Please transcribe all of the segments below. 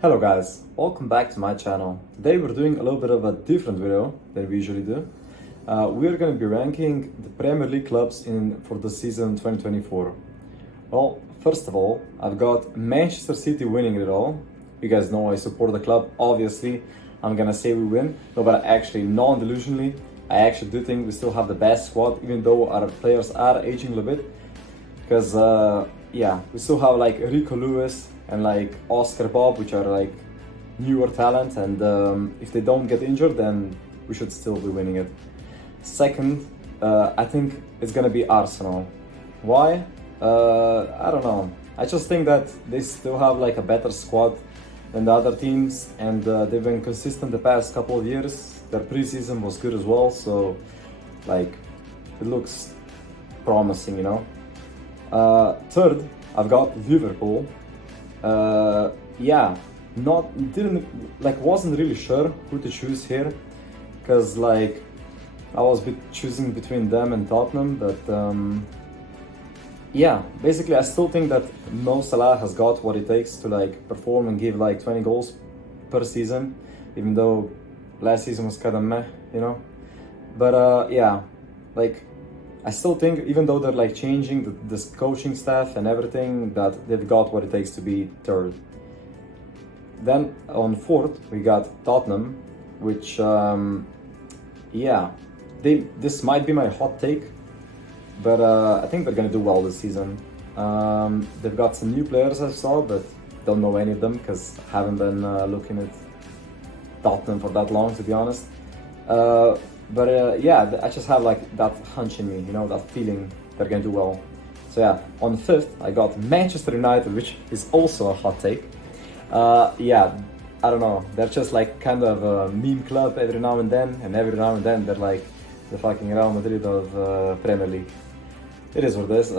Hello guys, welcome back to my channel. Today we're doing a little bit of a different video than we usually do. We're going to be ranking the Premier League clubs for the season 2024. Well, first of all, I've got Manchester City winning it all. You guys know I support the club, obviously. I'm gonna say we win, no, but actually non-delusionally, I actually do think we still have the best squad, even though our players are aging a little bit. Because, yeah, we still have like Rico Lewis and like Oscar Bob, which are like newer talent, and if they don't get injured, then we should still be winning it. Second, I think it's gonna be Arsenal. Why? I don't know. I just think that they still have like a better squad than the other teams, and they've been consistent the past couple of years. Their preseason was good as well, so like it looks promising, you know. Third, I've got Liverpool. Yeah, wasn't really sure who to choose here, because like I was choosing between them and Tottenham, but yeah, basically I still think that Mo Salah has got what it takes to like perform and give like 20 goals per season, even though last season was kind of meh, you know. But yeah, like I still think, even though they're like changing this coaching staff and everything, that they've got what it takes to be third. Then on fourth, we got Tottenham, which, yeah, this might be my hot take, but I think they're gonna do well this season. They've got some new players I saw, but don't know any of them because I haven't been looking at Tottenham for that long, to be honest. But yeah, I just have like that hunch in me, you know, that feeling they're gonna do well. So yeah, on fifth, I got Manchester United, which is also a hot take. Yeah, I don't know, they're just like kind of a meme club every now and every now and then they're like the fucking Real Madrid of Premier League. It is what it is.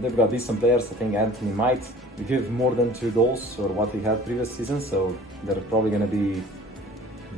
They've got decent players. I think Anthony might give more than 2 goals or what he had previous season, so they're probably gonna be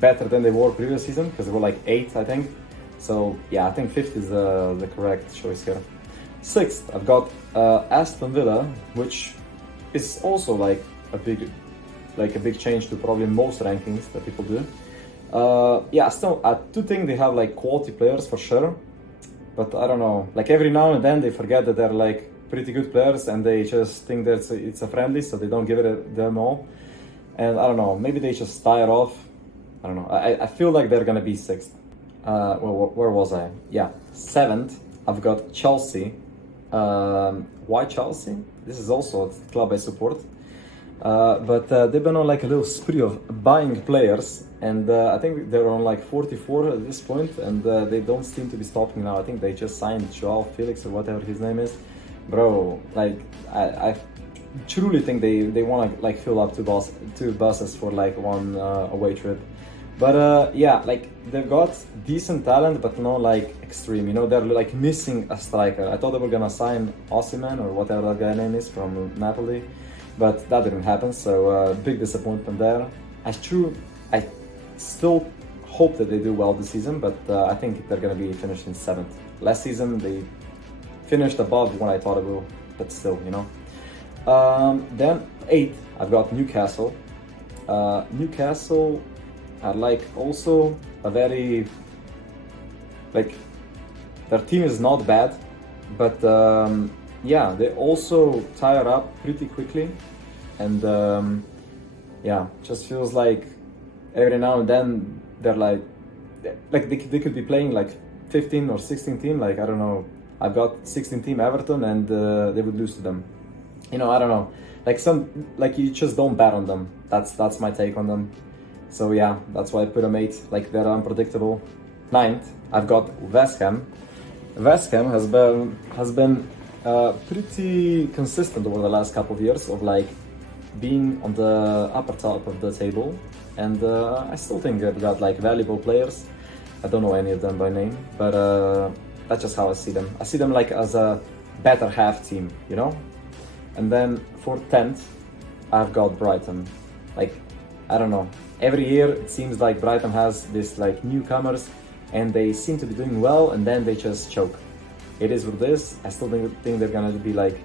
better than they were previous season, because they were like 8th, I think. So yeah, I think 5th is the correct choice here. 6th, I've got Aston Villa, which is also like a big change to probably most rankings that people do. Yeah, still I do think they have like quality players for sure, but I don't know. Like every now and then they forget that they're like pretty good players, and they just think that it's a friendly, so they don't give it them all. And I don't know, maybe they just tire off. I don't know. I feel like they're gonna be 6th. Well, where was I? Yeah, 7th. I've got Chelsea. Why Chelsea? This is also a club I support. But they've been on like a little spree of buying players, and I think they're on like 44 at this point, and they don't seem to be stopping now. I think they just signed Joao Felix or whatever his name is. Bro, like I truly think they want to like fill up two buses for like one away trip. But yeah, like they've got decent talent, but no like extreme. You know, they're like missing a striker. I thought they were gonna sign Osimhen or whatever that guy's name is from Napoli, but that didn't happen. So big disappointment there. I still hope that they do well this season, but I think they're gonna be finished in 7th. Last season they finished above what I thought it will, but still, you know. Then 8th, I've got Newcastle. Newcastle are like also a very, like, their team is not bad, but yeah, they also tire up pretty quickly, and yeah, just feels like every now and then they're like they could be playing like 15 or 16 team, like I don't know. I've got 16 team Everton, and they would lose to them. You know, I don't know. Like you just don't bet on them. That's my take on them. So yeah, that's why I put them 8th. Like they're unpredictable. 9th, I've got West Ham. West Ham has been pretty consistent over the last couple of years of like being on the upper top of the table, and I still think they've got like valuable players. I don't know any of them by name, but that's just how I see them. I see them like as a better half team, you know. And then for 10th, I've got Brighton. Like, I don't know. Every year it seems like Brighton has this like newcomers, and they seem to be doing well, and then they just choke. It is what it is. I still think they're gonna be like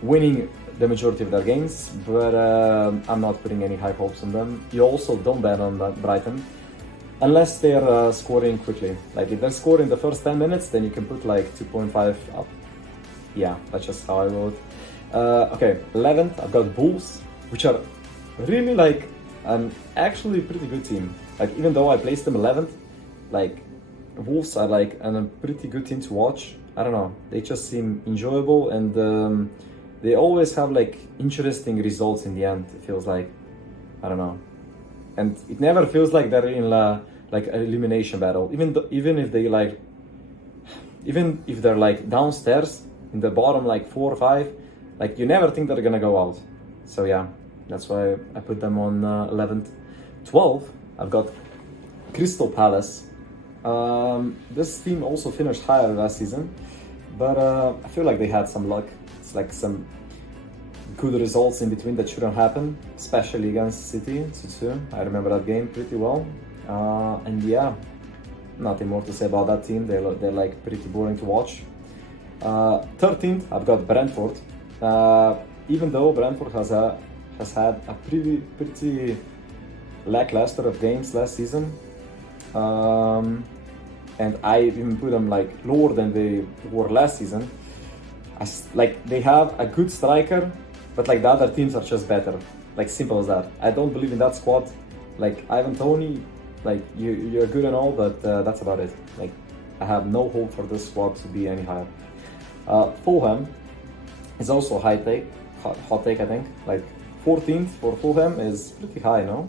winning the majority of their games, but I'm not putting any high hopes on them. You also don't bet on Brighton unless they're scoring quickly. Like if they score in the first 10 minutes, then you can put like 2.5 up. Yeah, that's just how I wrote. Okay, 11th, I've got Wolves, which are really like an actually pretty good team. Like even though I placed them 11th, like Wolves are like a pretty good team to watch. I don't know, they just seem enjoyable, and they always have like interesting results in the end. It feels like, I don't know, and it never feels like they're in like an elimination battle. Even if they're like downstairs in the bottom like 4 or 5, like you never think they're gonna go out. So yeah, that's why I put them on 11th. 12th, I've got Crystal Palace. This team also finished higher last season, but I feel like they had some luck. It's like some good results in between that shouldn't happen, especially against City 2-2. I remember that game pretty well. And yeah, nothing more to say about that team. They're like pretty boring to watch. 13th, I've got Brentford. Even though Brentford has had a pretty lackluster of games last season, and I even put them like lower than they were last season. Like they have a good striker, but like the other teams are just better. Like simple as that. I don't believe in that squad. Like Ivan Toney, like you're good and all, but that's about it. Like I have no hope for this squad to be any higher. Fulham is also a hot take I think. Like 14th for Fulham is pretty high, no?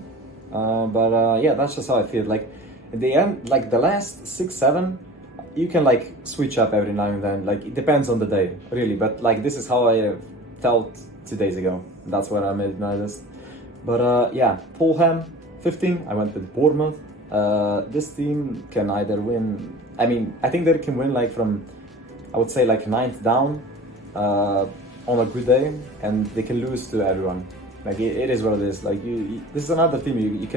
But yeah, that's just how I feel. Like in the end, like the last 6-7, you can like switch up every now and then. Like it depends on the day, really. But like this is how I felt 2 days ago. That's where I made my list. But yeah, Fulham 15. I went with Bournemouth. This team can either win. I mean, I think they can win like from, I would say like 9th down on a good day, and they can lose to everyone. Like it is what it is. Like this is another team you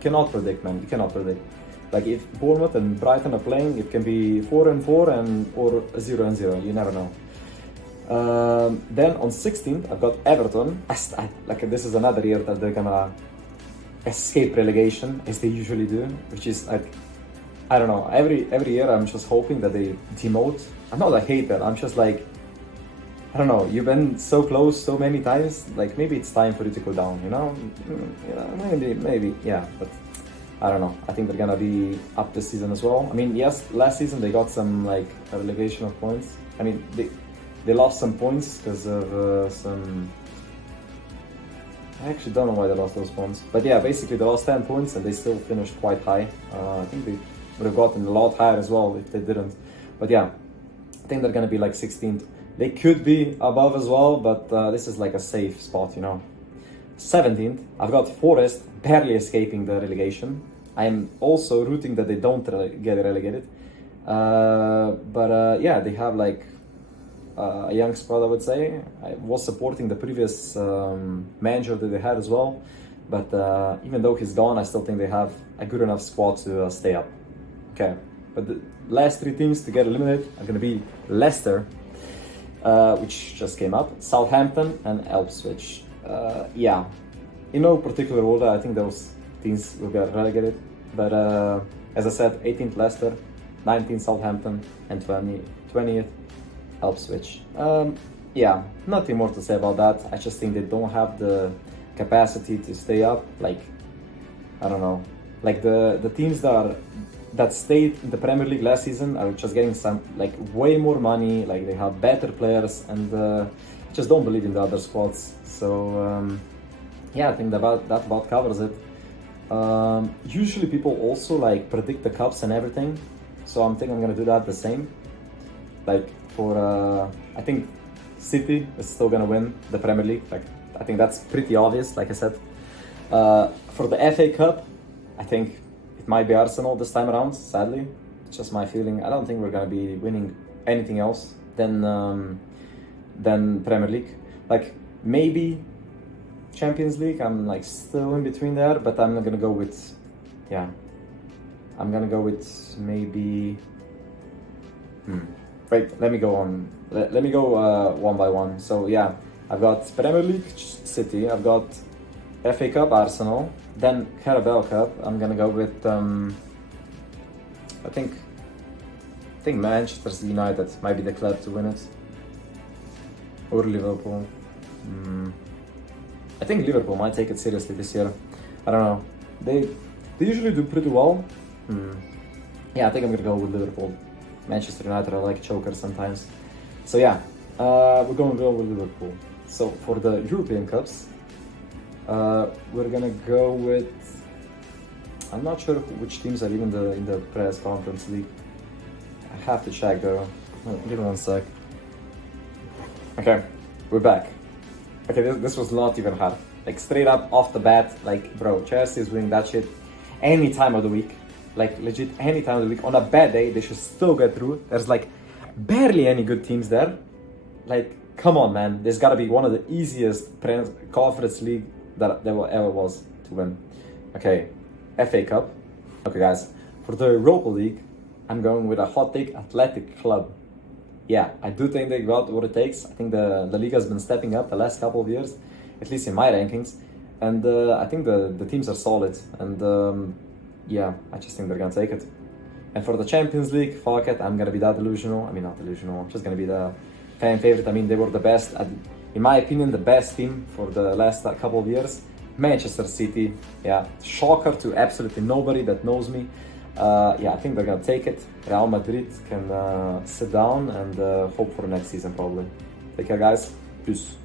cannot predict, man. You cannot predict. Like if Bournemouth and Brighton are playing, it can be 4-4 or 0-0. You never know. Then on 16th, I've got Everton. Like this is another year that they're gonna escape relegation as they usually do, which is like, I don't know. Every year I'm just hoping that they demote. I'm not a hater. I'm just like, I don't know. You've been so close so many times. Like maybe it's time for you to go down. You know, maybe yeah. But I don't know. I think they're gonna be up this season as well. I mean, yes, last season they got some like a relegation of points. I mean, they lost some points because of some. I actually don't know why they lost those points. But yeah, basically they lost 10 points and they still finished quite high. I think they would have gotten a lot higher as well if they didn't. But yeah, I think they're gonna be like 16th. They could be above as well, but this is like a safe spot, you know. 17th, I've got Forest barely escaping the relegation. I'm also rooting that they don't get relegated. But yeah, they have like a young squad, I would say. I was supporting the previous manager that they had as well. But even though he's gone, I still think they have a good enough squad to stay up. Okay, but the last 3 teams to get eliminated are going to be Leicester, which just came up, Southampton and Ipswich. Yeah, in no particular order, I think those teams will get relegated. But as I said, 18th Leicester, 19th Southampton, and 20th Ipswich. Yeah, nothing more to say about that. I just think they don't have the capacity to stay up. Like, I don't know, like the teams that stayed in the Premier League last season are just getting some like way more money. Like they have better players, and just don't believe in the other squads. So yeah, I think that about covers it. Usually people also like predict the cups and everything, so I'm thinking I'm gonna do that the same. Like for I think City is still gonna win the Premier League. Like I think that's pretty obvious, like I said. For the FA Cup, I think it might be Arsenal this time around, sadly. It's just my feeling. I don't think we're gonna be winning anything else than Premier League. Like maybe Champions League, I'm like still in between there, but I'm not gonna go with, yeah, I'm gonna go with maybe, wait, let me go on, let me go one by one. So yeah, I've got Premier League City, I've got FA Cup Arsenal, then Carabao Cup. I'm gonna go with I think Manchester United might be the club to win it, or Liverpool. I think Liverpool might take it seriously this year. I don't know. They usually do pretty well. Yeah, I think I'm gonna go with Liverpool. Manchester United are like chokers sometimes. So yeah, we're gonna go with Liverpool. So for the European Cups, we're gonna go with. I'm not sure which teams are even in the Press Conference League. I have to check though. Give me one sec. Okay, we're back. Okay, this was not even hard. Like straight up off the bat, like bro, Chelsea is winning that shit any time of the week. Like legit any time of the week. On a bad day, they should still get through. There's like barely any good teams there. Like, come on, man. There's gotta be one of the easiest conference league that there ever was to win. Okay, FA Cup. Okay, guys, for the Europa League, I'm going with a hot take, Athletic Club. Yeah, I do think they got what it takes. I think the Liga has been stepping up the last couple of years, at least in my rankings. And I think the teams are solid. And yeah, I just think they're gonna take it. And for the Champions League, fuck it, I'm gonna be that delusional. I mean, not delusional, I'm just gonna be the fan favorite. I mean, they were the best, in my opinion, the best team for the last couple of years. Manchester City, yeah, shocker to absolutely nobody that knows me. Yeah, I think they're gonna take it. Real Madrid can sit down and hope for next season probably. Take care, guys. Peace.